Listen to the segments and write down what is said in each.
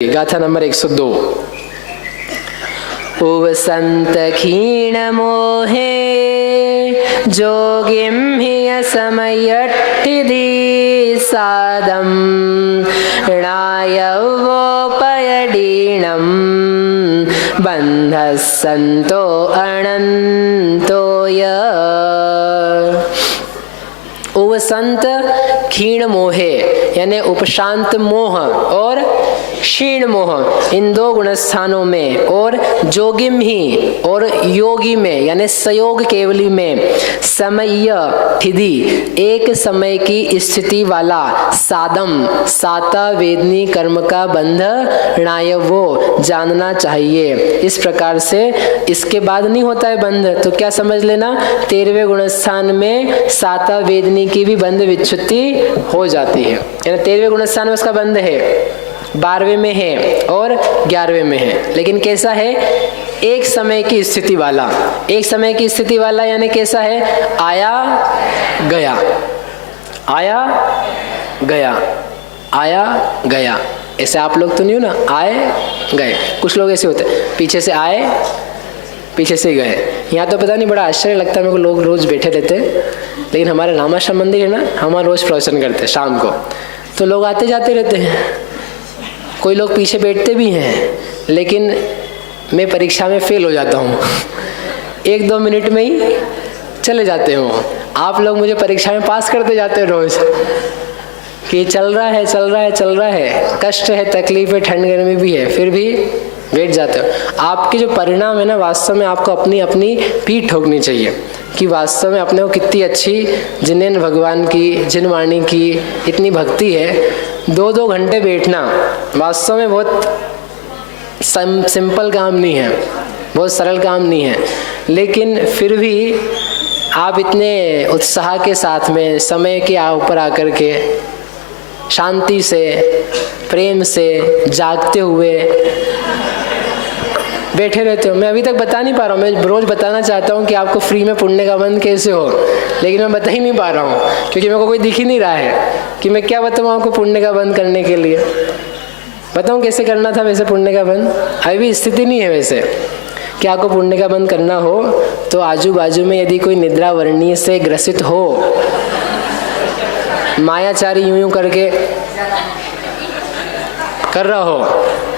गाथा नंबर 102। उवसंत क्षीण मोहे जोगिम हि असमयट्टिधि सादं णायवोपयडीणं बन्धः संतो अनंतोय। उवसंत क्षीण मोहे यानी उपशांत मोह और क्षीण मोह, इन दो गुणस्थानों में, और जोगिम ही और योगी में यानी सयोग केवली में, समय ठिधि एक समय की स्थिति वाला, सादम साता वेदनी कर्म का बंध, णायवो जानना चाहिए। इस प्रकार से इसके बाद नहीं होता है बंध, तो क्या समझ लेना, 13वें गुणस्थान में साता वेदनी की भी बंध विच्छुत्ति हो जाती है। यानी 13वें गुणस्थान में उसका बंध है, 12वें में है और 11वें में है, लेकिन कैसा है, एक समय की स्थिति वाला। एक समय की स्थिति वाला यानी कैसा है, आया गया, आया गया, आया गया। ऐसे आप लोग तो नहीं हो ना, आए गए। कुछ लोग ऐसे होते हैं, पीछे से आए पीछे से गए। यहाँ तो पता नहीं, बड़ा आश्चर्य लगता है मेरे को, लोग रोज बैठे रहते हैं, लेकिन हमारे रामाश्रम मंदिर है ना, हमारा रोज प्रवचन करते हैं शाम को, तो लोग आते जाते रहते हैं। कोई लोग पीछे बैठते भी हैं, लेकिन मैं परीक्षा में फेल हो जाता हूँ 1-2 मिनट में ही चले जाते हो। आप लोग मुझे परीक्षा में पास करते जाते हो रोज, कि चल रहा है चल रहा है चल रहा है, कष्ट है, तकलीफ है, ठंड गर्मी भी है, फिर भी बैठ जाते हो। आपके जो परिणाम है ना, वास्तव में आपको अपनी अपनी पीठ ठोकनी चाहिए कि वास्तव में अपने को कितनी अच्छी, जिन्हें भगवान की, जिन वाणी की इतनी भक्ति है। 2-2 घंटे बैठना वास्तव में बहुत सिंपल काम नहीं है, बहुत सरल काम नहीं है, लेकिन फिर भी आप इतने उत्साह के साथ में समय के ऊपर आकर के शांति से, प्रेम से, जागते हुए बैठे रहते हो। मैं अभी तक बता नहीं पा रहा हूँ, मैं रोज बताना चाहता हूँ कि आपको फ्री में पुण्य का बंध कैसे हो, लेकिन मैं बता ही नहीं पा रहा हूँ, क्योंकि मेरे को कोई दिख ही नहीं रहा है कि मैं क्या बताऊँ आपको पुण्य का बंध करने के लिए। बताऊँ कैसे करना था वैसे पुण्य का बंध, अभी भी स्थिति नहीं है वैसे कि आपको पुण्य का बंध करना हो, तो आजू बाजू में यदि कोई निद्रा वर्णीय से ग्रसित हो, मायाचारी यूं यूं करके कर रहा हो,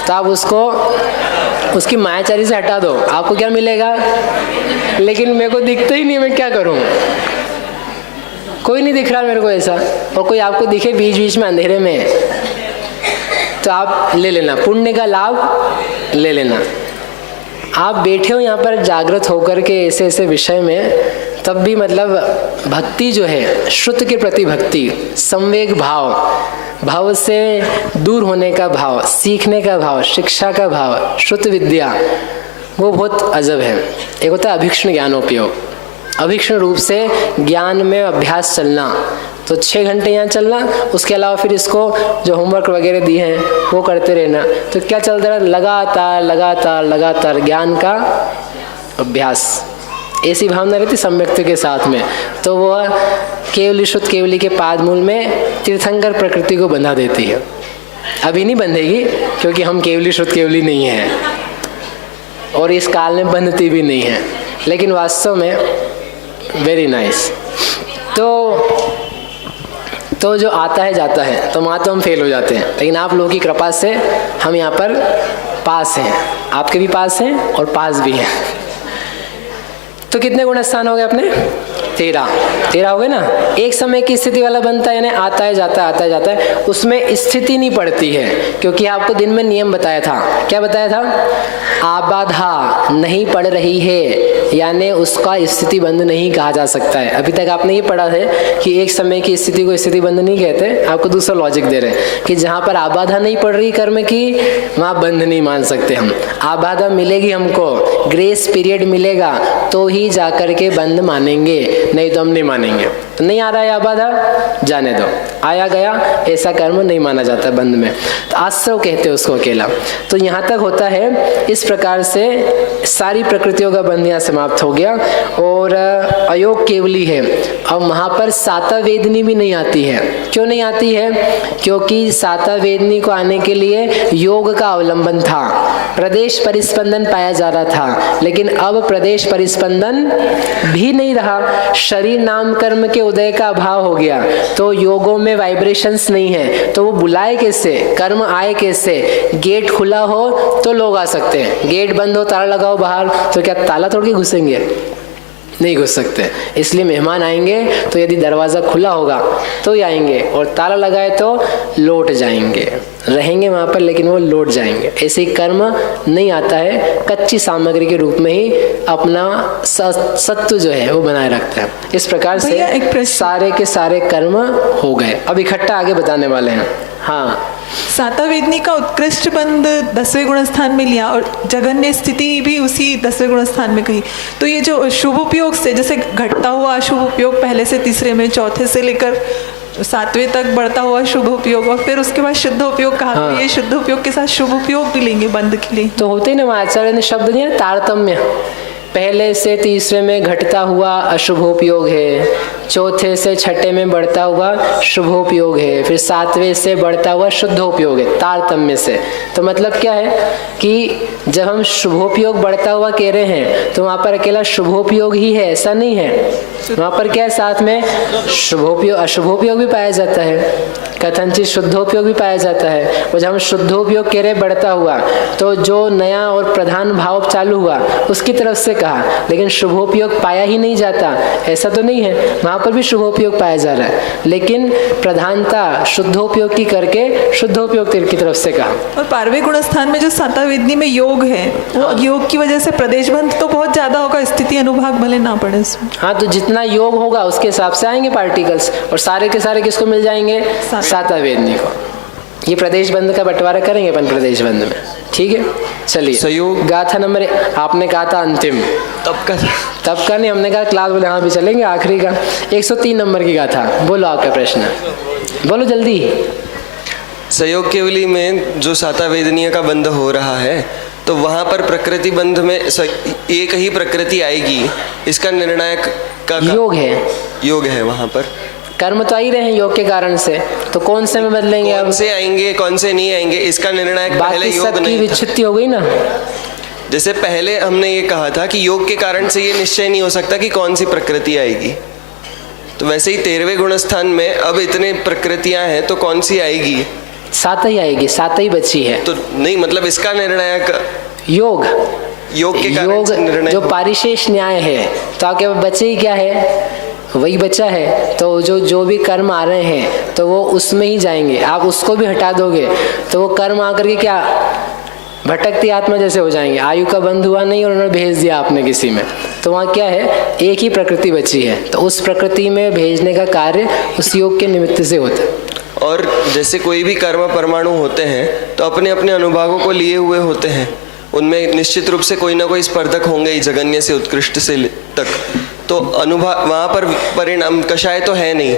तो आप उसको उसकी मायाचारी से हटा दो, आपको क्या मिलेगा। लेकिन मेरे को दिखता ही नहीं, मैं क्या करूं, कोई नहीं दिख रहा मेरे को ऐसा, और कोई आपको दिखे बीच बीच में अंधेरे में, तो आप ले लेना पुण्य का लाभ, ले लेना। आप बैठे हो यहाँ पर जागृत होकर के ऐसे ऐसे विषय में, तब भी मतलब भक्ति जो है, श्रुत के प्रति भक्ति, संवेग भाव, भाव से दूर होने का भाव, सीखने का भाव, शिक्षा का भाव, श्रुत विद्या, वो बहुत अजब है। एक होता है अभीक्ष्ण ज्ञानोपयोग, अभीक्ष्ण रूप से ज्ञान में अभ्यास चलना, तो 6 घंटे यहाँ चलना, उसके अलावा फिर इसको जो होमवर्क वगैरह दिए हैं वो करते रहना। तो क्या चलता रहा, लगातार लगातार लगातार ज्ञान का अभ्यास, ऐसी भावना रहती सम्यक्ति के साथ में, तो वह केवली शुद्ध केवली के पाद मूल में तीर्थंकर प्रकृति को बंधा देती है। अभी नहीं बंधेगी, क्योंकि हम केवली शुद्ध केवली नहीं हैं और इस काल में बंधती भी नहीं है, लेकिन वास्तव में वेरी नाइस। तो जो आता है जाता है, तो वहाँ तो हम फेल हो जाते हैं, लेकिन आप लोगों की कृपा से हम यहाँ पर पास हैं, आपके भी पास हैं और पास भी हैं। तो कितने गुणस्थान हो गए अपने, 13 हो गए ना। एक समय की स्थिति वाला बनता है, यानी आता है जाता है आता है जाता है, उसमें स्थिति नहीं पड़ती है, क्योंकि आपको दिन में नियम बताया था। क्या बताया था, आबाधा नहीं पड़ रही है, यानी उसका स्थिति बंध नहीं कहा जा सकता है। अभी तक आपने ये पढ़ा है कि एक समय की स्थिति को स्थिति बंध नहीं कहते, आपको दूसरा लॉजिक दे रहे हैं कि जहाँ पर आबाधा नहीं पड़ रही कर्म की, वहाँ बंध नहीं मान सकते हम। आबाधा मिलेगी हमको ग्रेस पीरियड मिलेगा तो ही जाकर के बंध मानेंगे, नहीं तो हम नहीं मानेंगे। तो नहीं आ रहा है आबाधा, जाने दो, आया गया, ऐसा कर्म नहीं माना जाता बंध में। तो आश्रव कहते हैं उसको अकेला। तो यहाँ तक होता है। इस प्रकार से सारी प्रकृतियों का बंध यहाँ समाप्त हो गया और अयोग केवली है। अब वहाँ पर साता वेदनी भी नहीं आती है। क्यों नहीं आती है? क्योंकि साता वेदनी को आने के लिए योग का अवलंबन था, प्रदेश परिस्पंदन पाया जा रहा था, लेकिन अब प्रदेश परिस्पंदन भी नहीं रहा। शरीर नाम कर्म के उदय का अभाव हो गया, तो योगों में वाइब्रेशंस नहीं है, तो वो बुलाए कैसे, कर्म आए कैसे? गेट खुला हो तो लोग आ सकते हैं, गेट बंद हो, ताला लगाओ बाहर, तो क्या ताला तोड़ के घुसेंगे? नहीं घुस सकते। इसलिए मेहमान आएंगे तो यदि दरवाज़ा खुला होगा तो ही आएंगे, और ताला लगाए तो लौट जाएंगे, रहेंगे वहाँ पर लेकिन वो लौट जाएंगे। ऐसे ही कर्म नहीं आता है, कच्ची सामग्री के रूप में ही अपना सत्व जो है वो बनाए रखता है। इस प्रकार से सारे के सारे कर्म हो गए। अब इकट्ठा आगे बताने वाले हैं। हाँ, साता वेदनी का उत्कृष्ट बंध 10वें गुण स्थान में लिया और जगन्य स्थिति भी उसी 10वें गुण स्थान में कही। तो ये जो शुभ उपयोग से, जैसे घटता हुआ अशुभ उपयोग पहले से तीसरे में, चौथे से लेकर 7वें तक बढ़ता हुआ शुभ उपयोग, और फिर उसके बाद शुद्ध उपयोग कहा। हाँ। तो ये शुद्ध उपयोग के साथ शुभ उपयोग भी लेंगे बंध के लिए। तो होते ही ना, आचार्य ने शब्द दिया तारतम्य। पहले से तीसरे में घटता हुआ अशुभोपयोग है, चौथे से छठे में बढ़ता हुआ शुभोपयोग है, फिर 7वें से बढ़ता हुआ शुद्धोपयोग है, तारतम्य से। तो मतलब क्या है कि जब हम शुभोपयोग बढ़ता हुआ कह रहे हैं तो वहाँ पर अकेला शुभोपयोग ही है, ऐसा नहीं है। वहाँ पर क्या है, साथ में शुभोपयोग अशुभोपयोग भी पाया जाता है, कथनचित शुद्धोपयोग भी पाया जाता है। और जब हम शुद्धोपयोग कह रहे बढ़ता हुआ, तो जो नया और प्रधान भाव चालू हुआ उसकी तरफ से कहा, लेकिन शुभोपयोग पाया ही नहीं जाता, ऐसा तो नहीं है। वहाँ पर भी शुभोपयोग पाया जा रहा है, लेकिन प्रधानता शुद्धोपयोग की करके शुद्धोपयोग की तरफ से कहा। और 12वें गुण स्थान में जो साता वेदनी में योग है, वो योग की वजह से प्रदेश बंध तो बहुत ज्यादा होगा, स्थिति अनुभाग भले ना पड़े उसमें। हाँ, तो जितना योग होगा उसके हिसाब से आएंगे पार्टिकल्स, और सारे के सारे किसको मिल जाएंगे? साता वेदनी को। ये प्रदेश बंध का बंटवारा करेंगे अपन प्रदेश बंध में, ठीक है। चलिए, सहयोग गाथा नंबर, आपने कहा था अंतिम, तब का नहीं, हमने कहा क्लास बोले हाँ भी चलेंगे, आखिरी का 103 नंबर की गाथा। बोलो आपका प्रश्न, बोलो जल्दी। सहयोग केवली में जो साता वेदनीय का बंध हो रहा है, तो वहाँ पर प्रकृति बंध में एक ही प्रकृति आएगी, इसका निर्णायक का योग है वहाँ पर। कर्म तो आ ही रहे हैं योग के कारण से, तो कौन से में बदलेंगे? कौन से आएंगे कौन से नहीं आएंगे, इसका निर्णायक पहले योग नहीं। विच्छित्ति हो गई ना। जैसे पहले हमने ये कहा था कि योग के कारण से ये निश्चय नहीं हो सकता कि कौन सी प्रकृति आएगी, तो वैसे ही 13वें गुण स्थान में अब इतने प्रकृतियां हैं, तो कौन सी आएगी? 7 ही आएगी, 7 ही बची है। तो नहीं, मतलब इसका निर्णायक योग के कारण से निर्णय जो पारिशेष न्याय है, तो आगे बचे ही क्या है? वही बचा है। तो जो भी कर्म आ रहे हैं तो वो उसमें ही जाएंगे। आप उसको भी हटा दोगे तो वो कर्म आकर के क्या भटकती आत्मा जैसे हो जाएंगे। आयु का बंध हुआ नहीं और उन्होंने भेज दिया आपने किसी में, तो वहाँ क्या है, एक ही प्रकृति बची है, तो उस प्रकृति में भेजने का कार्य उस योग के निमित्त से होता है। और जैसे कोई भी कर्म परमाणु होते हैं तो अपने अपने अनुभागों को लिए हुए होते हैं, उनमें निश्चित रूप से कोई ना कोई स्पर्धक होंगे ही, जगन्य से उत्कृष्ट से तक। तो अनुभाग वहाँ पर परिणाम कषाय तो है नहीं,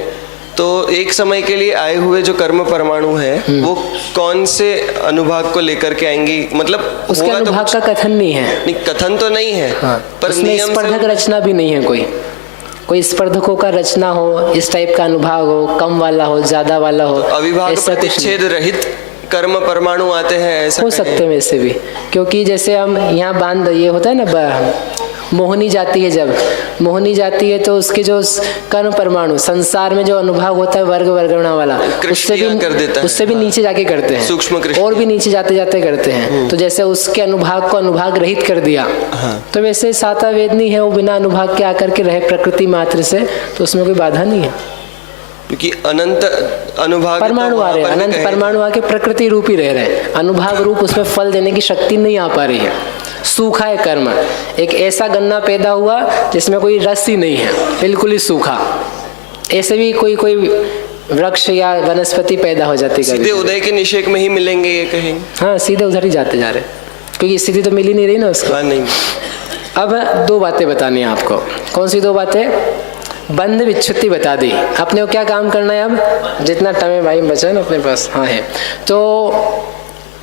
तो एक समय के लिए आए हुए जो कर्म परमाणु हैं वो कौन से अनुभाग को लेकर के आएंगी? मतलब उसके अनुभाग का कथन नहीं है। नहीं, कथन तो नहीं है। हाँ, पर स्पर्धक रचना भी नहीं है। कोई स्पर्धकों का रचना हो, इस टाइप का अनुभाग हो, कम वाला हो, ज्यादा वाला हो, अविभाग प्रतिच्छेद रहित कर्म परमाणु आते हैं, ऐसा हो सकते हैं वैसे भी। क्योंकि जैसे हम यहाँ बांध, ये होता है ना, मोहनी जाती है, जब मोहनी जाती है तो उसके जो कर्म परमाणु संसार में जो अनुभाग होता है वर्ग वर्गणा वाला, उससे भी नीचे जाके करते हैं, सूक्ष्म और भी नीचे जाते जाते करते हैं। तो जैसे उसके अनुभाग को अनुभाग रहित कर दिया, तो वैसे साता वेदनी है वो बिना अनुभाग के आकर के रहे प्रकृति मात्र से, तो उसमें कोई बाधा नहीं है। क्योंकि अनंत अनुभाग परमाणु आ रहे हैं, अनंत परमाणु आके प्रकृति रूप ही रह रहे हैं, अनुभाग रूप उसमें फल देने की शक्ति नहीं आ पा रही है। सूखा है कर्म, एक ऐसा गन्ना पैदा हुआ जिसमें कोई रस ही नहीं है, बिल्कुल ही सूखा। ऐसे भी कोई वृक्ष या वनस्पति पैदा हो जाती है, सीधे उदय के निषेक में ही मिलेंगे ये कहेंगे। हाँ, सीधे उधर ही जाते जा रहे, क्योंकि स्थिति तो मिल ही नहीं रही ना उसको। नहीं, अब 2 बातें बतानी है आपको। कौन सी 2 बातें? बंध विच्छुत्ति बता दी। अपने को क्या काम करना है अब, जितना टाइम है भाई बचा है ना अपने पास? हाँ है। तो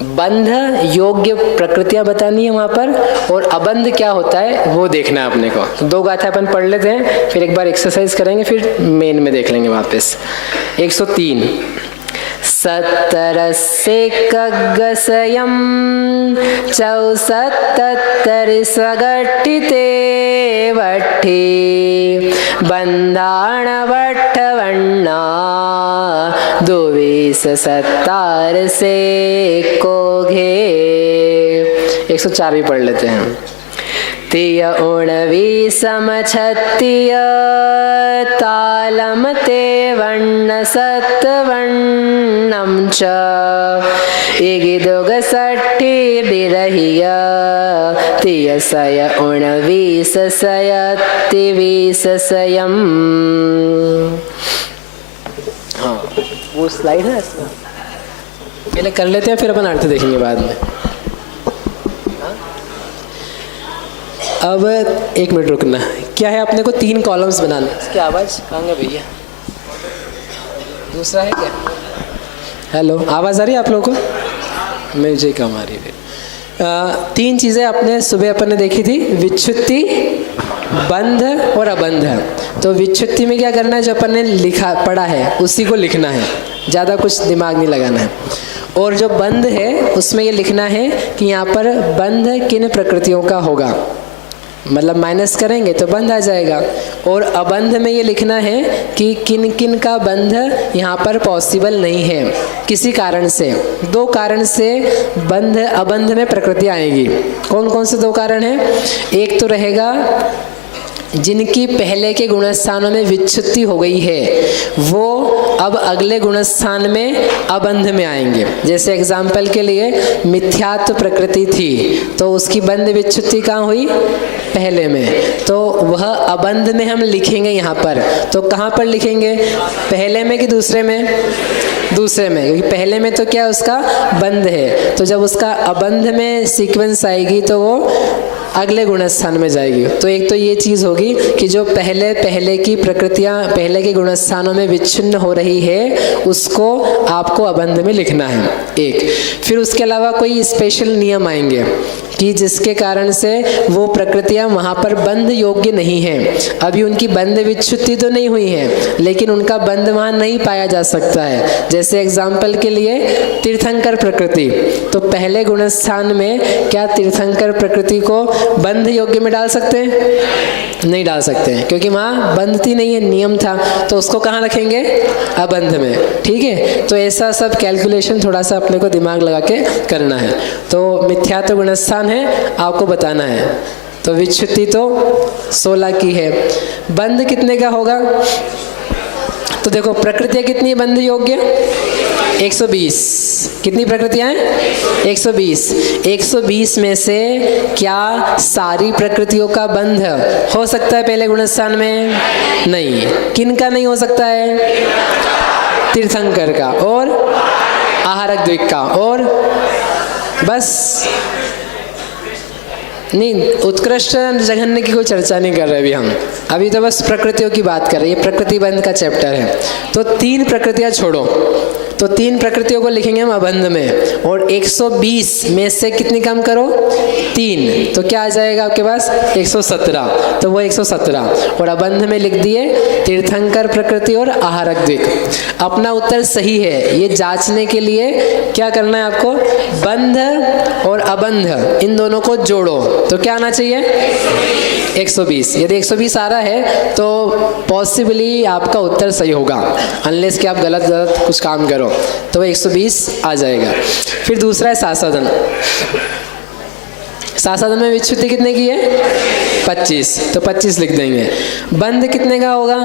बंध योग्य प्रकृतियां बतानी है वहां पर, और अबंध क्या होता है वो देखना है अपने को। तो 2 गाथा अपन पढ़ लेते हैं, फिर एक बार एक्सरसाइज करेंगे, फिर मेन में देख लेंगे वापस। 103 17 64 स्वगट्टिते वट्ठे बंधाण वट्ठवण्णा 2 से को घे। 104 भी पढ़ लेते हैं। 23 तालम ते वर्ण सत्वण्णम च 1 बिरहिय 23 हाँ वो स्लाइड है इसमें, पहले कर लेते हैं फिर अपन अर्थ देखेंगे बाद में। अब 1 मिनट रुकना। क्या है, अपने को 3 कॉलम्स बनाने। इसकी आवाज़ कहाँ है भैया? दूसरा है क्या? हेलो, आवाज़ आ रही है आप लोगों को? मुझे कम आ रही है। 3 चीज़ें अपने सुबह अपन ने देखी थी, विच्छुत्ति, बंध और अबंध। तो विच्छुत्ति में क्या करना है, जो अपन ने लिखा पढ़ा है उसी को लिखना है, ज़्यादा कुछ दिमाग नहीं लगाना है। और जो बंध है उसमें ये लिखना है कि यहाँ पर बंध किन प्रकृतियों का होगा, मतलब माइनस करेंगे तो बंध आ जाएगा। और अबंध में ये लिखना है कि किन किन का बंध यहाँ पर पॉसिबल नहीं है किसी कारण से। 2 कारण से बंध अबंध में प्रकृति आएगी। कौन कौन से 2 कारण हैं? एक तो रहेगा जिनकी पहले के गुणस्थानों में विच्छुत्ति हो गई है, वो अब अगले गुणस्थान में अबंध में आएंगे। जैसे एग्जाम्पल के लिए मिथ्यात्व प्रकृति थी तो उसकी बंध विच्छुत्ति कहाँ हुई? पहले में। तो वह अबंध में हम लिखेंगे यहाँ पर। तो कहाँ पर लिखेंगे? पहले में कि दूसरे में? दूसरे में, क्योंकि पहले में तो क्या उसका बंध है। तो जब उसका अबंध में सीक्वेंस आएगी तो वो अगले गुणस्थान में जाएगी। तो एक तो ये चीज़ होगी कि जो पहले की प्रकृतियाँ पहले के गुणस्थानों में विच्छिन्न हो रही है उसको आपको अबंध में लिखना है एक। फिर उसके अलावा कोई स्पेशल नियम आएंगे कि जिसके कारण से वो प्रकृतियाँ वहाँ पर बंध योग्य नहीं हैं। अभी उनकी बंध विच्छुत्ति तो नहीं हुई है लेकिन उनका बंध वहाँ नहीं पाया जा सकता है। जैसे एग्जाम्पल के लिए तीर्थंकर प्रकृति, तो पहले गुणस्थान में क्या तीर्थंकर प्रकृति को बंध योग्य में डाल सकते हैं? नहीं डाल सकते हैं, क्योंकि वहाँ बंधती नहीं है, नियम था। तो उसको कहाँ रखेंगे? अबंध में। ठीक है, तो ऐसा सब कैलकुलेशन थोड़ा सा अपने को दिमाग लगा के करना है। तो मिथ्यात्व गुणस्थान है, आपको बताना है। तो विच्छुत्ति तो 16 की है, बंध कितने का होगा? तो देखो प्रकृतियाँ कितनी बंध योग्य? 120। कितनी प्रकृतियाँ हैं? 120। 120 में से क्या सारी प्रकृतियों का बंध हो सकता है पहले गुणस्थान में? नहीं। किन का नहीं हो सकता है? तीर्थंकर का और आहारक द्विक का, और बस नहीं। उत्कृष्ट जघन्य की कोई चर्चा नहीं कर रहे अभी तो बस प्रकृतियों की बात कर रहे हैं। ये प्रकृति बंध का चैप्टर है। तो 3 प्रकृतियां छोड़ो, तो 3 प्रकृतियों को लिखेंगे हम अबंध में। और 120 में से कितनी कम करो? 3, तो क्या आ जाएगा आपके पास? 117। तो वो 117 और अबंध में लिख दिए तीर्थंकर प्रकृति और आहारक द्विक। अपना उत्तर सही है, ये जांचने के लिए क्या करना है आपको? बंध और अबंध इन दोनों को जोड़ो, तो क्या आना चाहिए? 120। यदि 120 आ रहा है तो पॉसिबली आपका उत्तर सही होगा, अनलेस कि आप गलत कुछ काम करो, तो 120 आ जाएगा। फिर दूसरा है सासाधन। सासाधन में विच्छुत्ति कितने की है? 25, तो 25 लिख देंगे। बंध कितने का होगा?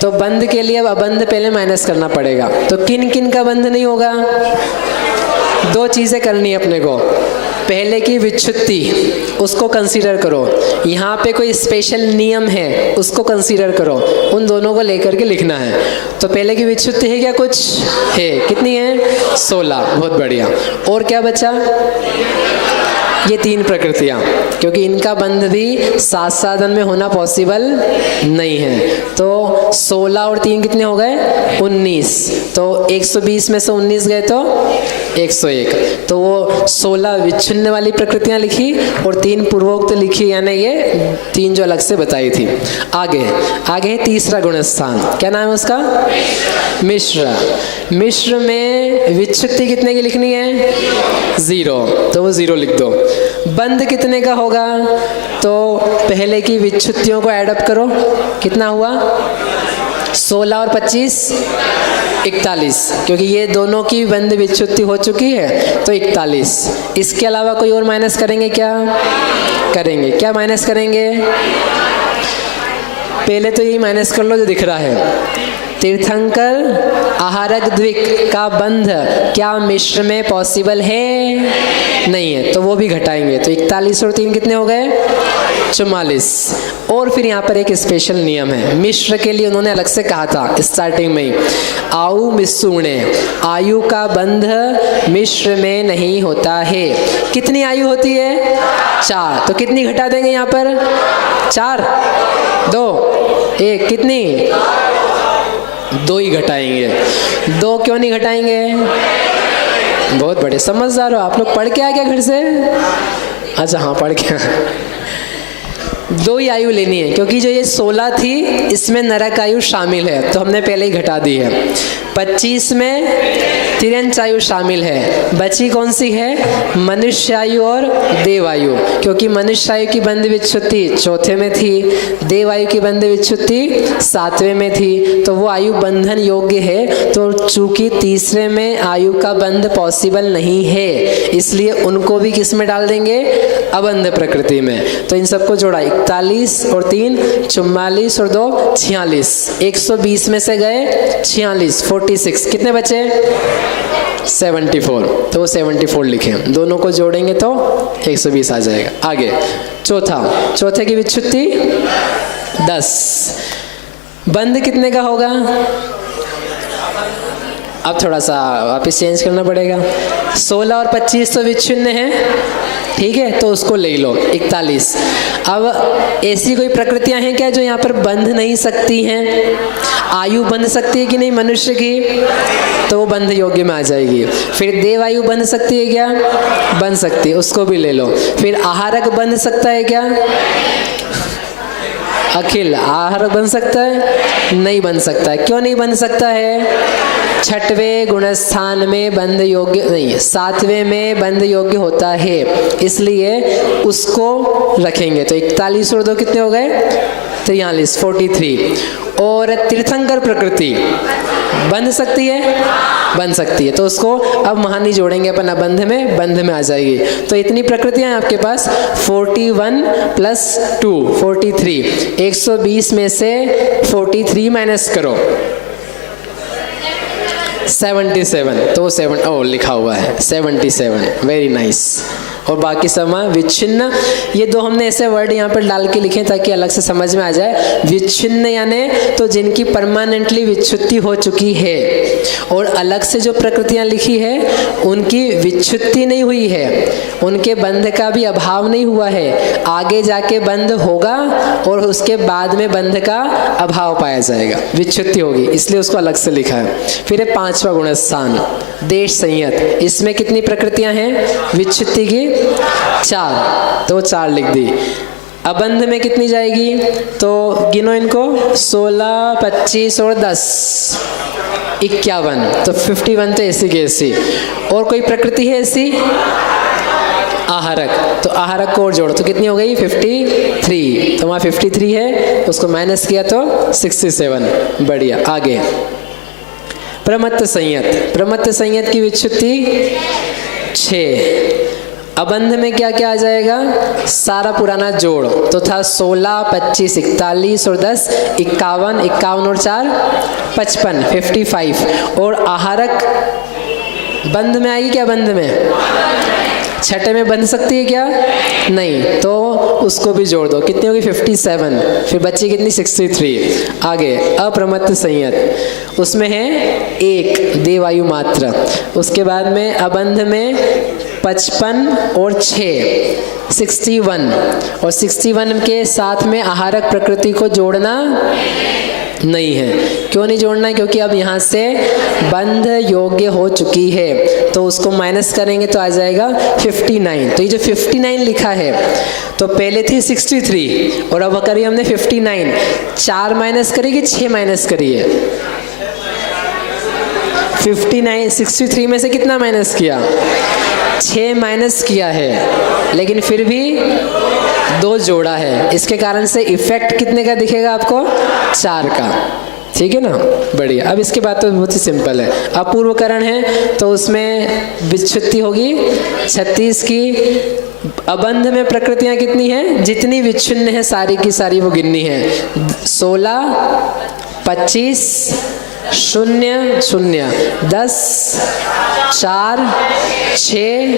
तो बंध के लिए अब अबंध पहले माइनस करना पड़ेगा। तो किन किन का बंध नहीं होगा? 2 चीज़ें करनी है अपने को। पहले की विच्छुत्ति उसको कंसीडर करो, यहाँ पे कोई स्पेशल नियम है उसको कंसीडर करो, उन दोनों को लेकर के लिखना है। तो पहले की विच्छुत्ति है क्या? कुछ है। कितनी है? 16। बहुत बढ़िया। और क्या बचा? ये 3 प्रकृतियाँ, क्योंकि इनका बंध भी सात साधन में होना पॉसिबल नहीं है। तो 16 और 3 कितने हो गए? 19। तो 120 में से 19 गए तो 101। तो वो 16 विच्छिन्न वाली प्रकृतियां लिखी और 3 पूर्वोक्त लिखी, यानी ये 3 जो अलग से बताई थी। आगे है तीसरा गुणस्थान, क्या नाम है उसका? मिश्र। मिश्र में विच्छित्ति कितने की लिखनी है? 0, तो वो 0 लिख दो। बंध कितने का होगा? तो पहले की विच्छित्तियों को ऐड अप करो, कितना हुआ? 16 और 25 41, क्योंकि ये दोनों की बंध विच्छित्ति हो चुकी है तो 41। इसके अलावा कोई और माइनस करेंगे क्या? करेंगे। क्या माइनस करेंगे? पहले तो यही माइनस कर लो जो दिख रहा है। तीर्थंकर आहारक द्विक का बंध क्या मिश्र में पॉसिबल है? नहीं है, तो वो भी घटाएंगे। तो 41 और 3 कितने हो गए? 44। और फिर यहाँ पर एक स्पेशल नियम है मिश्र के लिए, उन्होंने अलग से कहा था स्टार्टिंग में ही, आयु मिश्रुणे, आयु का बंध मिश्र में नहीं होता है। कितनी आयु होती है? 4। तो कितनी घटा देंगे यहाँ पर? 4, 2, 1, कितनी? 2 ही घटाएंगे। 2 क्यों नहीं घटाएंगे? बहुत बड़े समझदार हो आप लोग। पढ़ के आ गया घर से? अच्छा हाँ, पढ़ के 2 ही आयु लेनी है, क्योंकि जो ये 16 थी इसमें नरक आयु शामिल है, तो हमने पहले ही घटा दी है। 25 में तिर्यंच आयु शामिल है, बची कौन सी है? मनुष्य आयु और देव आयु, क्योंकि मनुष्य आयु की बंध विच्छुत्ति 4थे में थी, देव आयु की बंध विच्छुत्ति 7वें में थी, तो वो आयु बंधन योग्य है। तो चूंकि तीसरे में आयु का बंध पॉसिबल नहीं है, इसलिए उनको भी किस में डाल देंगे? अबंध प्रकृति में। तो इन सबको जोड़ा, 41 और 3 44 और 2 46। 120 में से गए 46, 46, कितने बचे? 74। तो वो 74 लिखे, दोनों को जोड़ेंगे तो 120 आ जाएगा। आगे चौथे की विच्छुत्ति 10। बंध कितने का होगा? अब थोड़ा सा वापस चेंज करना पड़ेगा। 16 और 25 तो विच्छिन्न है, ठीक है, तो उसको ले लो 41। अब ऐसी कोई प्रकृतियां हैं क्या जो यहाँ पर बंध नहीं सकती हैं? आयु बंध सकती है कि नहीं मनुष्य की? तो वो बंध योग्य में आ जाएगी। फिर देव आयु बंध सकती है क्या? बन सकती है, उसको भी ले लो। फिर आहारक बंध सकता है क्या? अखिल आहारक बन सकता है? नहीं बन सकता है। क्यों नहीं बन सकता है? 6वें गुणस्थान में बंध योग्य नहीं, 7वें में बंध योग्य होता है, इसलिए उसको रखेंगे। तो 41 और 2 कितने हो गए? 43, 43। और तीर्थंकर प्रकृति बंध सकती है? बन सकती है, तो उसको अब महानी जोड़ेंगे अपन अबंध में, बंध में आ जाएगी। तो इतनी प्रकृतियां हैं आपके पास, 41 + 2 43। 120 में से 43 माइनस करो 77, तो 7 ओ लिखा हुआ है 77। Very nice. और बाकी समय विच्छिन्न, ये 2 हमने ऐसे वर्ड यहाँ पर डाल के लिखे ताकि अलग से समझ में आ जाए। विच्छिन्न यानी तो जिनकी परमानेंटली विच्छुत्ति हो चुकी है, और अलग से जो प्रकृतियाँ लिखी है उनकी विच्छुत्ति नहीं हुई है, उनके बंध का भी अभाव नहीं हुआ है, आगे जाके बंध होगा और उसके बाद में बंध का अभाव पाया जाएगा, विच्छुत्ति होगी, इसलिए उसको अलग से लिखा है। फिर है 5वां गुणस्थान देश संयत। इसमें कितनी प्रकृतियां हैं विच्छुत्ति की? 4, तो 4 लिख दी। अबंध में कितनी जाएगी? तो गिनो इनको, 16, 25 और 10 51, तो 51 तो ऐसी की ऐसी। और कोई प्रकृति है ऐसी? आहारक, तो आहारक को और जोड़ो तो कितनी हो गई? 53। तो वहाँ 53 है, उसको माइनस किया तो 67। बढ़िया। आगे प्रमत्त संयत। प्रमत्त संयत की विच्छुत्ति 6। अबंध में क्या क्या आ जाएगा? सारा पुराना जोड़, तो था 16, 25, 41 और 10 51, 51 और 4 55, 55। और आहारक बंध में आएगी क्या? बंध में 6 में बन सकती है क्या? नहीं, तो उसको भी जोड़ दो, कितनी होगी? 57। फिर बच्ची कितनी? 63। आगे अप्रमत्त संयत, उसमें है 1 देवायु मात्र। उसके बाद में अबंध में 55 और 6 61, और 61 के साथ में आहारक प्रकृति को जोड़ना नहीं है। क्यों नहीं जोड़ना है? क्योंकि अब यहाँ से बंध योग्य हो चुकी है, तो उसको माइनस करेंगे तो आ जाएगा 59। तो ये जो 59 लिखा है, तो पहले थी 63 और अब करिए हमने 59, 4 माइनस करिए कि 6 माइनस करिए? 59 63 में से कितना माइनस किया? 6 माइनस किया है, लेकिन फिर भी 2 जोड़ा है। इसके कारण से इफेक्ट कितने का दिखेगा आपको? 4 का। ठीक है ना, बढ़िया। अब इसके बाद तो बहुत ही सिंपल है। अपूर्वकरण है तो उसमें विच्छुत्ति होगी 36 की। अबंध में प्रकृतियां कितनी हैं? जितनी विच्छिन्न है सारी की सारी वो गिननी है। 16 25 0 0 10 4 6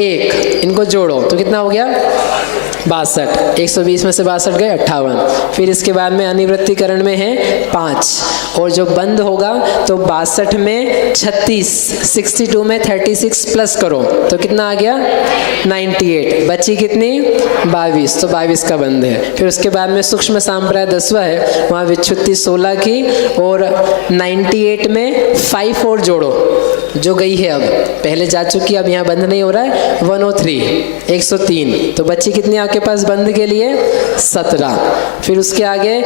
1, इनको जोड़ो तो कितना हो गया? 62। 120 में से 62 गए 58। फिर इसके बाद में अनिवृत्तिकरण में है 5, और जो बंद होगा तो 62 में 36, 62 में 36 प्लस करो तो कितना आ गया? 98। बची कितनी? 22, तो 22 का बंद है। फिर उसके बाद में सूक्ष्म सांप्राय 10वां है, वहाँ विच्छुत्ति 16 की, और 98 में 5 और जोड़ो जो गई है, अब पहले जा चुकी, अब यहाँ बंद नहीं हो रहा है। 103 103, तो बच्ची कितनी आपके पास बंद के लिए? 17। फिर उसके आगे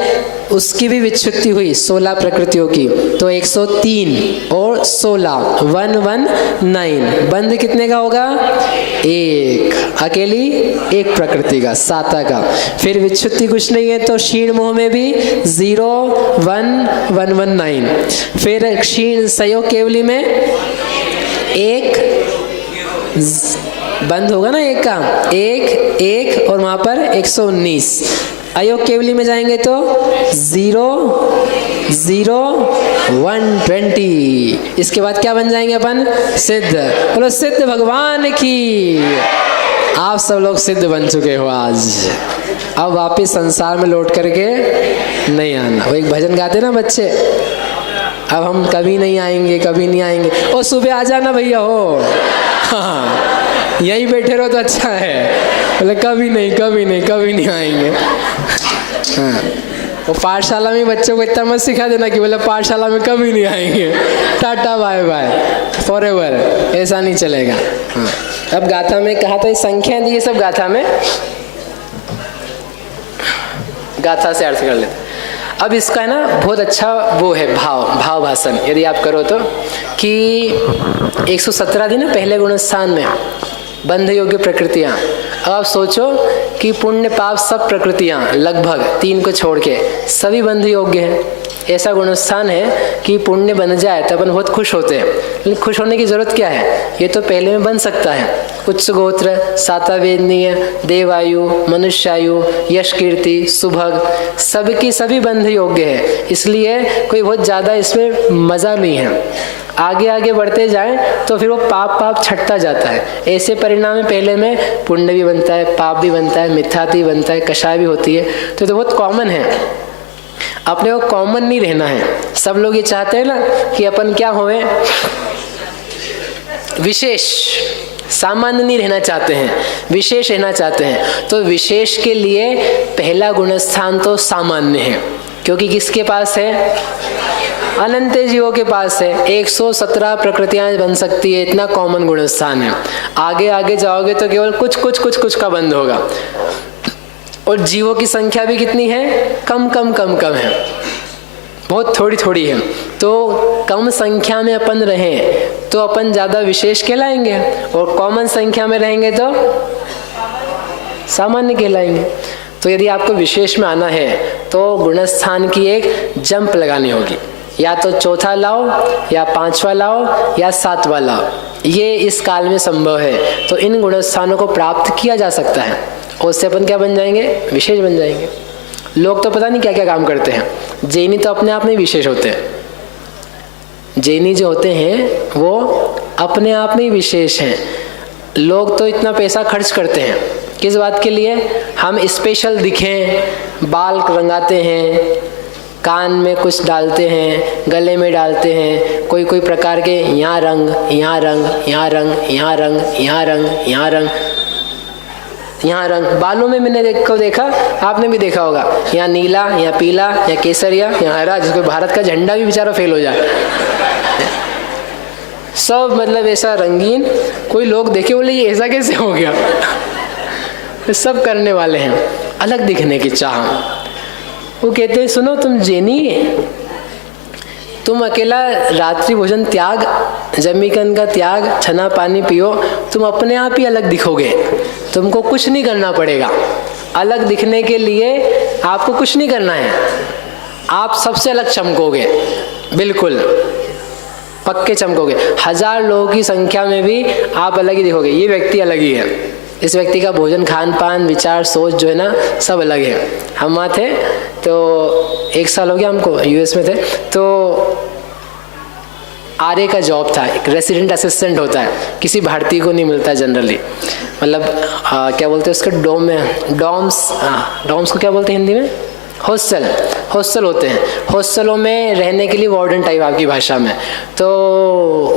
उसकी भी विच्छुत्ति हुई 16 प्रकृतियों की, तो 103 और 16 119, बंद कितने का होगा? 1, अकेली एक प्रकृति का, साता का। फिर विच्छुत्ति कुछ नहीं है तो क्षीण मोह में भी 0 1 119। फिर क्षीण संयोग केवली में 1 बंद होगा ना, 1 का 1 1, और वहां पर 119। अयोग केवली में जाएंगे तो 0 0 120। इसके बाद क्या बन जाएंगे अपन? सिद्ध। बोलो सिद्ध भगवान की। आप सब लोग सिद्ध बन चुके हो आज। अब वापिस संसार में लौट करके नहीं आना। वो एक भजन गाते ना बच्चे, अब हम कभी नहीं आएंगे, कभी नहीं आएंगे। ओ सुबह आ जाना भैया हो, हाँ यहीं बैठे रहो तो अच्छा है। बोले कभी नहीं कभी नहीं कभी नहीं आएंगे। हाँ, वो पाठशाला में बच्चों को इतना मत सिखा देना कि बोले पाठशाला में कभी नहीं आएंगे, टाटा बाय बाय फॉरएवर, ऐसा नहीं चलेगा। हाँ, अब गाथा में कहा था संख्या दी है सब, गाथा में गाथा से अर्थ कर लेते। अब इसका है ना बहुत अच्छा वो है भाव भाषण, यदि आप करो तो, कि 117 दिन ना पहले गुणस्थान में बंध योग्य प्रकृतियाँ। अब आप सोचो कि पुण्य पाप सब प्रकृतियाँ लगभग 3 को छोड़ के सभी बंध योग्य हैं। ऐसा गुणस्थान है कि पुण्य बन जाए तो अपन बहुत खुश होते हैं, लेकिन खुश होने की जरूरत क्या है? ये तो पहले में बन सकता है। उच्च गोत्र, सातावेदनीय, देवायु, मनुष्यायु, यश कीर्ति, सुभग, सबकी सभी बंध योग्य है, इसलिए कोई बहुत ज़्यादा इसमें मज़ा नहीं है। आगे आगे बढ़ते जाएं तो फिर वो पाप छटता जाता है। ऐसे परिणाम में पहले में पुण्य भी बनता है, पाप भी बनता है, मिथ्याति भी बनता है, कषाय भी होती है। तो बहुत कॉमन है। अपने को कॉमन नहीं रहना है। सब लोग ये चाहते हैं ना कि अपन क्या होवे, विशेष, सामान्य नहीं रहना चाहते हैं, विशेष रहना चाहते हैं। तो विशेष के लिए पहला गुणस्थान तो सामान्य है, क्योंकि किसके पास है? अनंत जीवों के पास है। 117 प्रकृतियां बन सकती है, इतना कॉमन गुणस्थान है। आगे आगे जाओगे तो केवल कुछ का बंद होगा, और जीवों की संख्या भी कितनी है? कम है, बहुत थोड़ी है। तो कम संख्या में अपन रहें तो अपन ज़्यादा विशेष कहलाएंगे, और कॉमन संख्या में रहेंगे तो सामान्य कहलाएंगे। तो यदि आपको विशेष में आना है तो गुणस्थान की एक जंप लगानी होगी, या तो चौथा लाओ, या 5वां लाओ, या 7वां लाओ। ये इस काल में संभव है। तो इन गुणस्थानों को प्राप्त किया जा सकता है, और उससे अपन क्या बन जाएंगे? विशेष बन जाएंगे। लोग तो पता नहीं क्या क्या काम करते हैं। जैनी तो अपने आप में विशेष होते हैं। जैनी जो होते हैं वो अपने आप में ही विशेष हैं। लोग तो इतना पैसा खर्च करते हैं किस बात के लिए? हम स्पेशल दिखें, बाल रंगाते हैं, कान में कुछ डालते हैं, गले में डालते हैं, कोई कोई प्रकार के यहाँ रंग, यहाँ रंग, यहाँ रंग, यहाँ रंग, यहाँ रंग, यहाँ रंग, यहाँ रंग। बालों में मैंने देखा, आपने भी देखा होगा, यहाँ नीला, यहाँ पीला, यहाँ केसरिया, यहाँ हरा, जिसको भारत का झंडा भी बेचारा फेल हो जाए। सब मतलब ऐसा रंगीन, कोई लोग देखे बोले ये ऐसा कैसे हो गया। सब करने वाले हैं अलग दिखने की चाह। वो कहते हैं सुनो तुम जैनी, तुम अकेला रात्रि भोजन त्याग, जमीकन का त्याग, छना पानी पियो, तुम अपने आप ही अलग दिखोगे। तुमको कुछ नहीं करना पड़ेगा। अलग दिखने के लिए आपको कुछ नहीं करना है, आप सबसे अलग चमकोगे, बिल्कुल पक्के चमकोगे। 1000 लोगों की संख्या में भी आप अलग ही दिखोगे। ये व्यक्ति अलग ही है, इस व्यक्ति का भोजन, खान पान, विचार, सोच जो है ना, सब अलग है। हम वहाँ थे तो 1 साल हो गया हमको, यूएस में थे, तो आरए का जॉब था, एक रेसिडेंट असिस्टेंट होता है, किसी भारतीय को नहीं मिलता जनरली। मतलब क्या बोलते हैं उसके, डॉम्स को क्या बोलते हैं हिंदी में, हॉस्टल होते हैं। हॉस्टलों में रहने के लिए वार्डन टाइप आपकी भाषा में। तो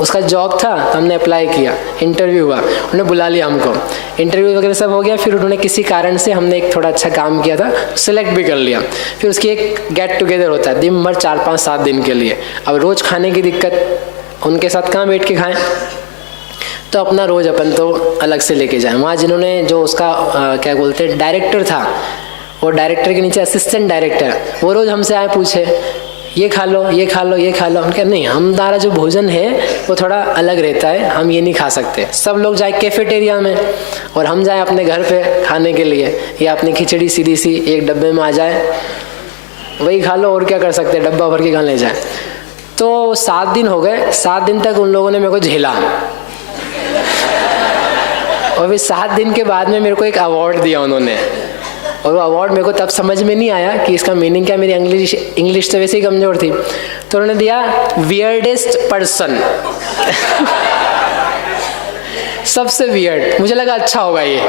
उसका जॉब था, तो हमने अप्लाई किया, इंटरव्यू हुआ, उन्होंने बुला लिया हमको, इंटरव्यू वगैरह सब हो गया। फिर उन्होंने किसी कारण से, हमने एक थोड़ा अच्छा काम किया था, सिलेक्ट भी कर लिया। फिर उसकी एक गेट टुगेदर होता है दिन भर, 4, 5, 7 दिन के लिए। अब रोज़ खाने की दिक्कत, उनके साथ कहाँ बैठ के खाएं, तो अपना रोज़ अपन तो अलग से लेके जाएं। वहाँ जिन्होंने, जो उसका क्या बोलते हैं डायरेक्टर था, और डायरेक्टर के नीचे असिस्टेंट डायरेक्टर, वो रोज़ हमसे आए पूछे ये खा लो, ये खा लो, ये खा लो। हम कहा नहीं, हमारा जो भोजन है वो थोड़ा अलग रहता है, हम ये नहीं खा सकते। सब लोग जाए कैफेटेरिया में और हम जाए अपने घर पे खाने के लिए, या अपनी खिचड़ी सीधी सी एक डब्बे में आ जाए, वही खा लो, और क्या कर सकते, डब्बा भर के कहाँ ले जाए। तो 7 दिन हो गए, 7 दिन तक उन लोगों ने मेरे को झेला, और फिर 7 दिन के बाद में मेरे को एक अवार्ड दिया उन्होंने। और वो अवार्ड मेरे को तब समझ में नहीं आया कि इसका मीनिंग क्या, मेरी इंग्लिश तो वैसे ही कमज़ोर थी। तो उन्होंने दिया वियर्डेस्ट पर्सन। सबसे वियर्ड, मुझे लगा अच्छा होगा ये,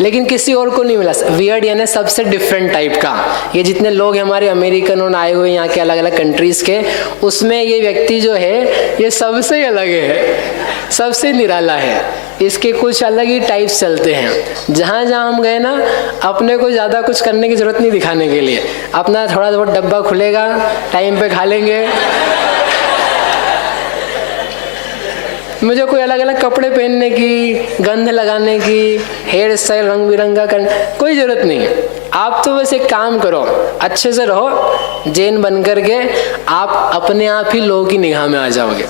लेकिन किसी और को नहीं मिला। वियर्ड यानी सबसे डिफरेंट टाइप का। ये जितने लोग हमारे अमेरिकन और आए हुए यहाँ के अलग अलग कंट्रीज़ के, उसमें ये व्यक्ति जो है ये सबसे अलग है, सबसे निराला है। इसके कुछ अलग ही टाइप्स चलते हैं। जहाँ जहाँ हम गए ना, अपने को ज़्यादा कुछ करने की ज़रूरत नहीं दिखाने के लिए, अपना थोड़ा बहुत डब्बा खुलेगा, टाइम पे खा लेंगे। मुझे कोई अलग अलग कपड़े पहनने की, गंध लगाने की, हेयर स्टाइल रंग बिरंगा करने कोई ज़रूरत नहीं है। आप तो बस एक काम करो, अच्छे से रहो, जैन बन करके आप अपने आप ही लोगों की निगाह में आ जाओगे,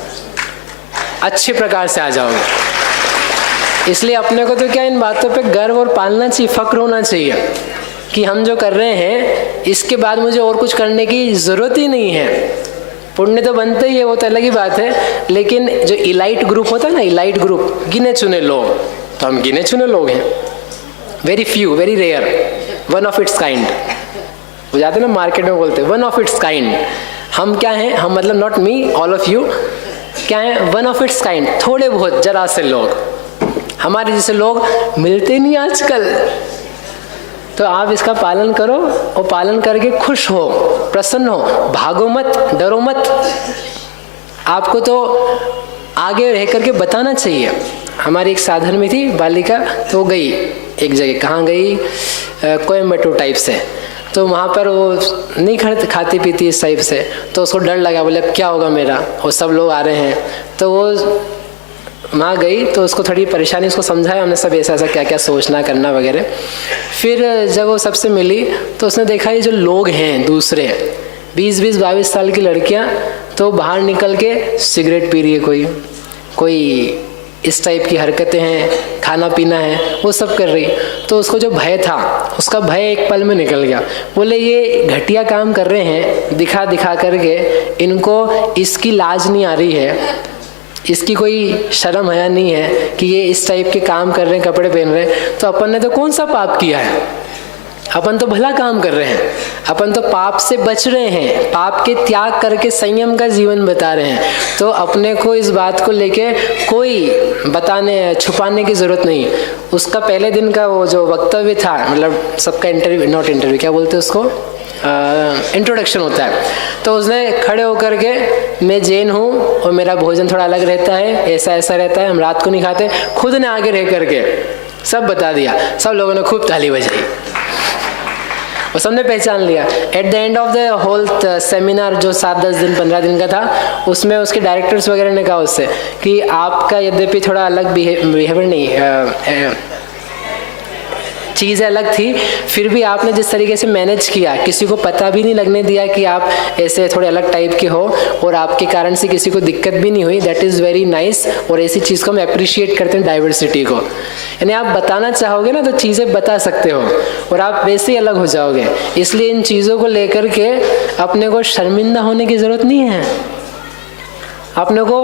अच्छे प्रकार से आ जाओगे। इसलिए अपने को तो क्या इन बातों पे गर्व और पालना चाहिए, फक्र होना चाहिए कि हम जो कर रहे हैं इसके बाद मुझे और कुछ करने की ज़रूरत ही नहीं है। पुण्य तो बनता ही है, वो तो अलग ही बात है, लेकिन जो इलाइट ग्रुप होता है ना, इलाइट ग्रुप, गिने चुने लोग, तो हम गिने चुने लोग हैं, very few, very rare, one of its kind. वो जाते ना मार्केट में बोलते वन ऑफ इट्स काइंड। हम क्या हैं, हम मतलब not me, all of you क्या हैं, वन ऑफ इट्स काइंड, थोड़े बहुत जरा से लोग। हमारे जैसे लोग मिलते नहीं आजकल। तो आप इसका पालन करो, और पालन करके खुश हो, प्रसन्न हो, भागो मत, डरो मत। आपको तो आगे रह करके बताना चाहिए। हमारी एक साधन में थी बालिका, तो गई एक जगह, कहाँ गई, कोयम्बटूर टाइप से। तो वहाँ पर वो नहीं खाती पीती इस टाइप से, तो उसको डर लगा, बोले अब क्या होगा मेरा, और सब लोग आ रहे हैं। तो वो वहाँ गई, तो उसको थोड़ी परेशानी, उसको समझाया हमने सब, ऐसा ऐसा क्या क्या सोचना करना वगैरह। फिर जब वो सबसे मिली तो उसने देखा ये जो लोग हैं दूसरे 20-20, 22 साल की लड़कियाँ, तो बाहर निकल के सिगरेट पी रही है, कोई इस टाइप की हरकतें हैं, खाना पीना है, वो सब कर रही। तो उसको जो भय था, उसका भय एक पल में निकल गया। बोले ये घटिया काम कर रहे हैं, दिखा दिखा करके, इनको इसकी लाज नहीं आ रही है, इसकी कोई शर्म हया नहीं है कि ये इस टाइप के काम कर रहे हैं, कपड़े पहन रहे हैं। तो अपन ने तो कौन सा पाप किया है, अपन तो भला काम कर रहे हैं, अपन तो पाप से बच रहे हैं, पाप के त्याग करके संयम का जीवन बता रहे हैं। तो अपने को इस बात को लेके कोई बताने छुपाने की ज़रूरत नहीं। उसका पहले दिन का वो जो वक्तव्य था, मतलब सबका इंटरव्यू, नॉट इंटरव्यू, क्या बोलते हैं उसको, इंट्रोडक्शन होता है। तो उसने खड़े होकर के मैं जैन हूँ और मेरा भोजन थोड़ा अलग रहता है, ऐसा ऐसा रहता है, हम रात को नहीं खाते, खुद ने आगे रह करके सब बता दिया। सब लोगों ने खूब ताली बजाई और सबने पहचान लिया। At the end of the whole seminar जो 7-10 दिन 15 दिन का था, उसमें उसके डायरेक्टर्स वगैरह ने कहा उससे कि आपका यद्यपि थोड़ा अलग बिहेवियर नहीं, चीज़ें अलग थी, फिर भी आपने जिस तरीके से मैनेज किया, किसी को पता भी नहीं लगने दिया कि आप ऐसे थोड़े अलग टाइप के हो और आपके कारण से किसी को दिक्कत भी नहीं हुई, दैट इज़ वेरी नाइस। और ऐसी चीज़ को हम अप्रिशिएट करते हैं, डाइवर्सिटी को। यानी आप बताना चाहोगे ना तो चीज़ें बता सकते हो और आप वैसे ही अलग हो जाओगे। इसलिए इन चीज़ों को लेकर के अपने को शर्मिंदा होने की ज़रूरत नहीं है, अपने को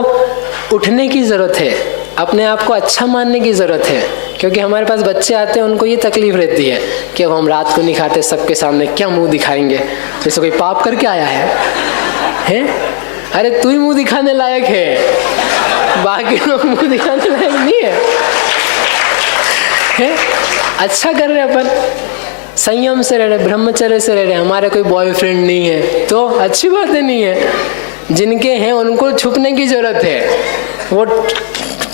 उठने की ज़रूरत है, अपने आप को अच्छा मानने की ज़रूरत है। क्योंकि हमारे पास बच्चे आते हैं, उनको ये तकलीफ रहती है कि अब हम रात को नहीं खाते, सबके सामने क्या मुंह दिखाएंगे, जैसे कोई पाप करके आया है? अरे तू ही मुंह दिखाने लायक है, बाकी लोग मुंह दिखाने लायक नहीं है? अच्छा कर रहे अपन, संयम से रह रहे, ब्रह्मचर्य से रह रहे, हमारे कोई बॉयफ्रेंड नहीं है तो अच्छी बात नहीं है। जिनके हैं उनको छुपने की जरूरत है, वो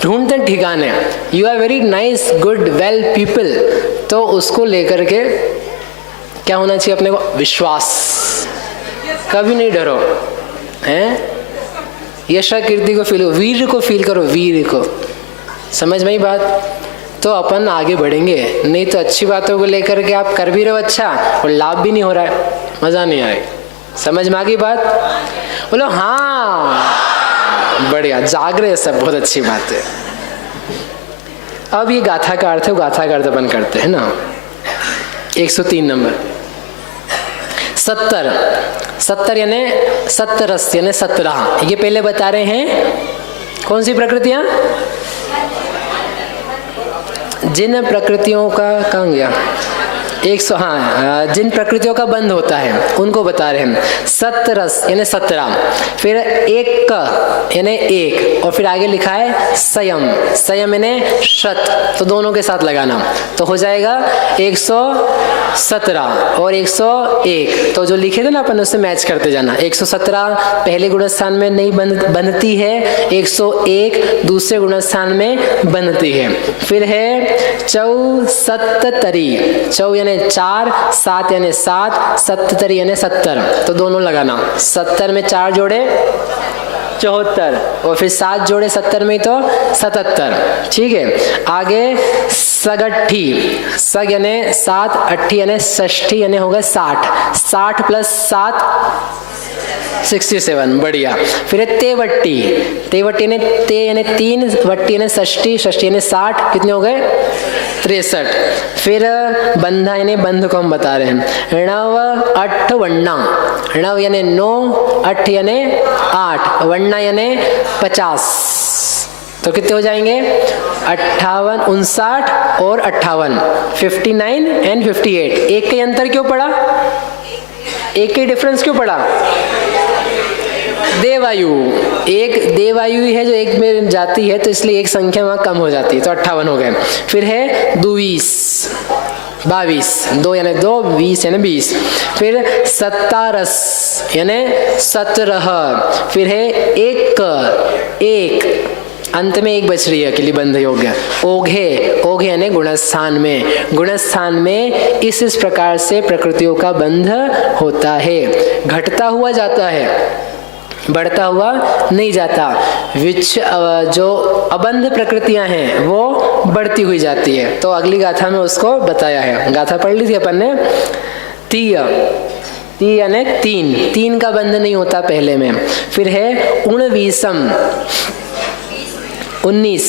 ढूंढते ठिकाने। You are very nice, good, well people, तो उसको लेकर के क्या होना चाहिए अपने को? विश्वास। कभी नहीं डरो, हैं? यशा कीर्ति को फील, वीर को फील करो, वीर को। समझ में ही बात? तो अपन आगे बढ़ेंगे। नहीं तो अच्छी बातों को लेकर के आप कर भी रहे हो अच्छा और लाभ भी नहीं हो रहा है, मजा नहीं आएगा। समझ में आ गई बात? बोलो हाँ, बढ़िया, जाग रहे सब, बहुत अच्छी बात है। अब ये गाथा का अर्थ है, गाथा का अर्थ अपन करते हैं ना। 103 नंबर 70 यानी 70 यानी 17। ये पहले बता रहे हैं कौन सी प्रकृतियां? जिन प्रकृतियों का कहाँ गया? 100, हाँ, जिन प्रकृतियों का बंध होता है उनको बता रहे हैं। 70 यानी 17, फिर एक यानी एक, और फिर आगे लिखा है संयम, संयम यानी शत, तो दोनों के साथ लगाना तो हो जाएगा 117 और 101। तो जो लिखे थे ना अपन उससे मैच करते जाना। 117 पहले गुणस्थान में नहीं बंधती है, 101 दूसरे गुणस्थान में बंधती है। फिर है 74, चौ यानी 4, 7 यानी 7, 77 यानी 70, तो दोनों लगाना। 70 में 4 जोड़े 74 और फिर 7 जोड़े 70 में तो 77। ठीक है, आगे सगट्ठी, सग यानी 7, अट्ठी यानी षष्ठी यानी होगा 60, 60 + 7 67, बढ़िया। फिर है तेवट्टी, तेवट्टी ने ते यानी 3, वट्टी यानी षष्ठी, षष्ठी यानी 60, कितने हो गए? 63। फिर बंधा यानी बंध को हम बता रहे हैं। णव अट्ठ वन्ना, णव यानी 9, अट्ठ यानी 8, वन्ना यानी 50, तो कितने हो जाएंगे? 58, 59 और 58, 59 एंड 58। एक का अंतर क्यों पड़ा? एक के डिफरेंस क्यों पड़ा? देवायु, एक देवायु ही है जो एक में जाती है, तो इसलिए एक संख्या वहां कम हो जाती है, तो 58 हो गए। फिर है 22, 2 यानी 2, 20 यानी 20। फिर 17 यानी 17। फिर है एक, अंत में एक बच रही है, अकेली बंध योग्य। ओघे, ओघे यानी गुणस्थान में, गुणस्थान में इस प्रकार से प्रकृतियों का बंध होता है। घटता हुआ जाता है, बढ़ता हुआ नहीं जाता। जो अबंध प्रकृतियां हैं वो बढ़ती हुई जाती है, तो अगली गाथा में उसको बताया है। गाथा पढ़ ली थी अपन ने। तीय, तीय यानी 3 का बंध नहीं होता पहले में। फिर है 19,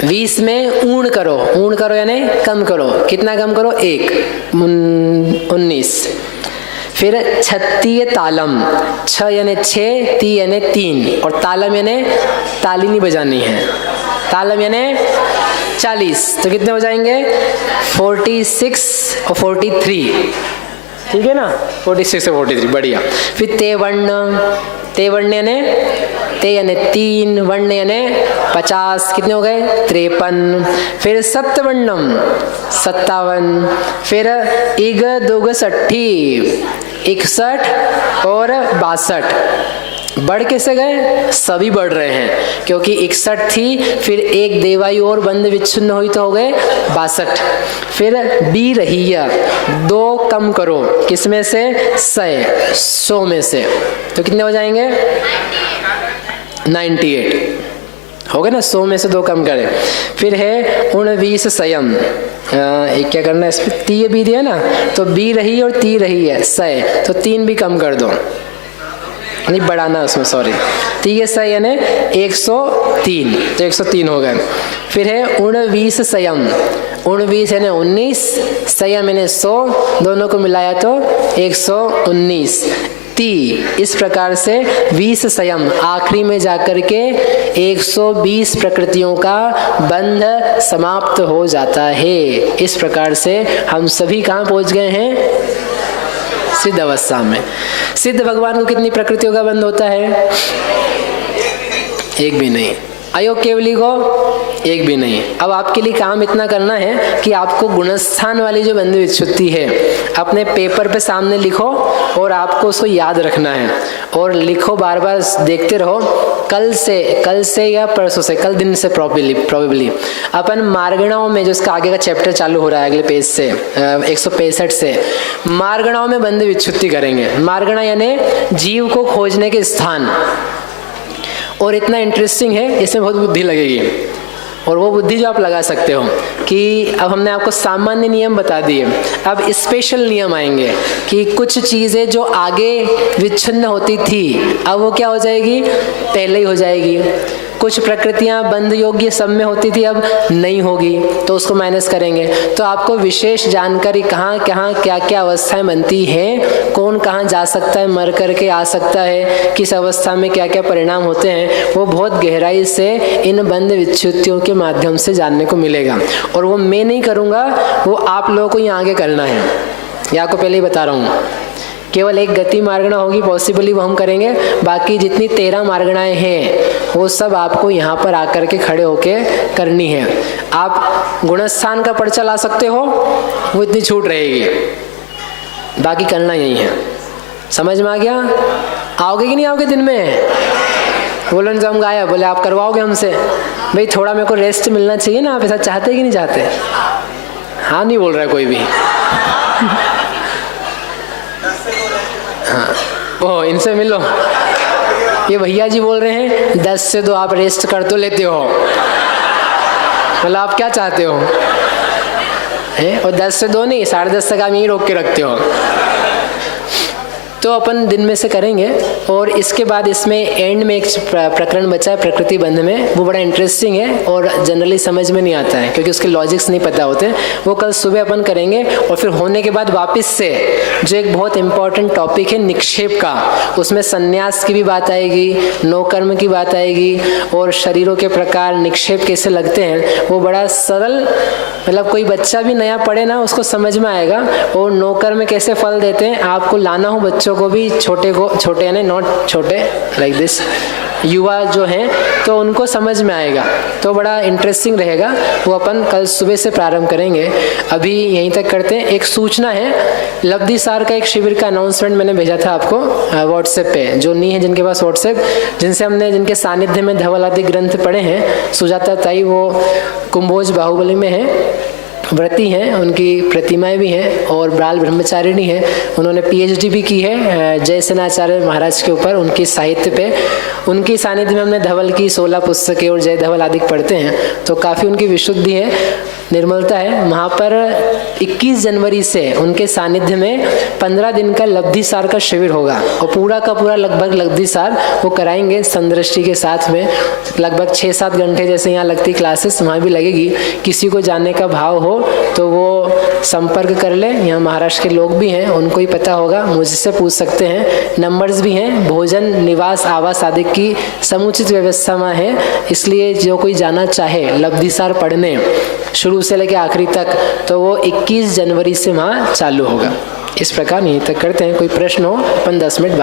20 में ऊण करो यानी कम करो, कितना कम करो? 1, 19। फिर 36 तालम, 6 यानी 6, ती यानी 3 और तालम यानी ताली नहीं बजानी है, तालम यानी 40, तो कितने हो जाएंगे? 46 और 43, ठीक है ना? 46 और 43, बढ़िया। फिर तेवर्ण यानी ते यानी 3, वर्ण यानी 50, कितने हो गए? 53। फिर सप्तवर्णम 57। फिर इग दुग 60, 61 और 62 बढ़ कैसे गए? सभी बढ़ रहे हैं, क्योंकि 61 थी, फिर एक देवायु और बंध विच्छिन्न हुई तो हो गए 62। फिर बी रही है, 2 कम करो, किसमें से? 100 में से, तो कितने हो जाएंगे? 98 हो गए ना। 100 में से 2 कम करें। फिर है 19 संयम, एक क्या करना है इसमें? ती बी दिया ना, तो बी रही और ती रही है 100, तो 3 भी कम कर दो, नहीं बढ़ाना उसमें, सॉरी। ती है 100 यानी 103, तो 103 हो गए। फिर है 19 संयम, 19 यानी 19, संयम यानी 100, दोनों को मिलाया तो 119। ती, इस प्रकार से 20 संयम, आखिरी में जाकर के 120 प्रकृतियों का बंध समाप्त हो जाता है। इस प्रकार से हम सभी कहाँ पहुंच गए हैं? सिद्ध अवस्था में। सिद्ध भगवान को कितनी प्रकृतियों का बंध होता है? एक भी नहीं। अयोग केवली को एक भी नहीं। अब आपके लिए काम इतना करना है कि आपको गुणस्थान वाली जो बंध विच्छुत्ति है अपने पेपर पे सामने लिखो और आपको उसको याद रखना है, और लिखो, बार बार देखते रहो। कल से या परसों से, कल दिन से प्रोबेबली अपन मार्गणाओं में, जो इसका आगे का चैप्टर चालू हो रहा है अगले पेज से 165 से, मार्गणाओं में बंध विच्छुत्ति करेंगे। मार्गणा यानी जीव को खोजने के स्थान, और इतना इंटरेस्टिंग है, इसमें बहुत बुद्धि लगेगी, और वो बुद्धि जो आप लगा सकते हो कि अब हमने आपको सामान्य नियम बता दिए, अब स्पेशल नियम आएंगे कि कुछ चीज़ें जो आगे विच्छिन्न होती थी अब वो क्या हो जाएगी? पहले ही हो जाएगी। कुछ प्रकृतियां बंध योग्य सब में होती थी, अब नहीं होगी, तो उसको माइनस करेंगे। तो आपको विशेष जानकारी कहाँ कहाँ क्या क्या अवस्थाएं बनती हैं, कौन कहाँ जा सकता है, मर करके आ सकता है, किस अवस्था में क्या क्या परिणाम होते हैं, वो बहुत गहराई से इन बंध विच्छुत्तियों के माध्यम से जानने को मिलेगा। और वो मैं नहीं करूँगा, वो आप लोगों को यहाँ आगे करना है। ये आपको पहले ही बता रहा हूँ। केवल एक गति मार्गणा होगी पॉसिबली, वो हम करेंगे। बाकी जितनी 13 मार्गणाएं हैं वो सब आपको यहाँ पर आकर के खड़े होके करनी है। आप गुणस्थान का पर्चा ला सकते हो, वो इतनी छूट रहेगी, बाकी करना यही है। समझ में आ गया? आओगे कि नहीं आओगे दिन में? बोलो जब हम गाया, बोले आप करवाओगे हमसे? भाई थोड़ा मेरे को रेस्ट मिलना चाहिए ना, आप ऐसा चाहते कि नहीं चाहते? हाँ नहीं बोल रहा है कोई भी। हाँ, ओ इनसे मिलो। ये भैया जी बोल रहे हैं 10 से 2 आप रेस्ट कर तो लेते हो, मतलब आप क्या चाहते हो? हैं? और 10 से 2 नहीं, 10:30 तक आप यहीं रोक के रखते हो। तो अपन दिन में से करेंगे। और इसके बाद इसमें एंड में एक प्रकरण बचा है प्रकृति बंध में, वो बड़ा इंटरेस्टिंग है और जनरली समझ में नहीं आता है क्योंकि उसके लॉजिक्स नहीं पता होते। वो कल सुबह अपन करेंगे। और फिर होने के बाद वापस से जो एक बहुत इंपॉर्टेंट टॉपिक है निक्षेप का, उसमें संन्यास की भी बात आएगी, नौकर्म की बात आएगी, और शरीरों के प्रकार, निक्षेप कैसे लगते हैं, वो बड़ा सरल, मतलब कोई बच्चा भी नया पढ़े ना उसको समझ में आएगा। और नौकर्म कैसे फल देते हैं, आपको लाना हो बच्चों को भी, छोटे यानी नॉट छोटे लाइक दिस, युवा जो हैं तो उनको समझ में आएगा, तो बड़ा इंटरेस्टिंग रहेगा। वो अपन कल सुबह से प्रारंभ करेंगे। अभी यहीं तक करते हैं। एक सूचना है, लब्धि सार का एक शिविर का अनाउंसमेंट मैंने भेजा था आपको व्हाट्सएप पे। जो नहीं है जिनके पास व्हाट्सएप, जिनके सानिध्य में धवल आदि ग्रंथ पढ़े हैं, सुजाता ताई वो कुंभोज बाहुबली में है, व्रती हैं, उनकी प्रतिमाएं भी हैं, और बाल ब्रह्मचारिणी है। उन्होंने PhD भी की है जयसेनाचार्य महाराज के ऊपर, उनकी साहित्य पे। उनकी सानिध्य में हमने धवल की 16 पुस्तकें और जय धवल आदि पढ़ते हैं, तो काफ़ी उनकी विशुद्धि है, निर्मलता है। वहाँ पर 21 जनवरी से उनके सानिध्य में 15 दिन का लब्धि सार का शिविर होगा, और पूरा का पूरा लगभग लब्धि सार वो कराएंगे संदृष्टि के साथ में। लगभग 6-7 घंटे जैसे यहाँ लगती क्लासेस वहाँ भी लगेगी। किसी को जानने का भाव हो तो वो संपर्क कर ले, यहाँ महाराष्ट्र के लोग भी हैं, उनको ही पता होगा, मुझसे पूछ सकते हैं। नंबर्स भी हैं, भोजन, निवास, आवास आदि की समुचित व्यवस्था में है। इसलिए जो कोई जाना चाहे लब्धिसार पढ़ने शुरू से लेकर आखिरी तक, तो वो 21 जनवरी से वहाँ चालू होगा। इस प्रकार यहीं तक करते हैं। कोई प्रश्न हो अपन 10 मिनट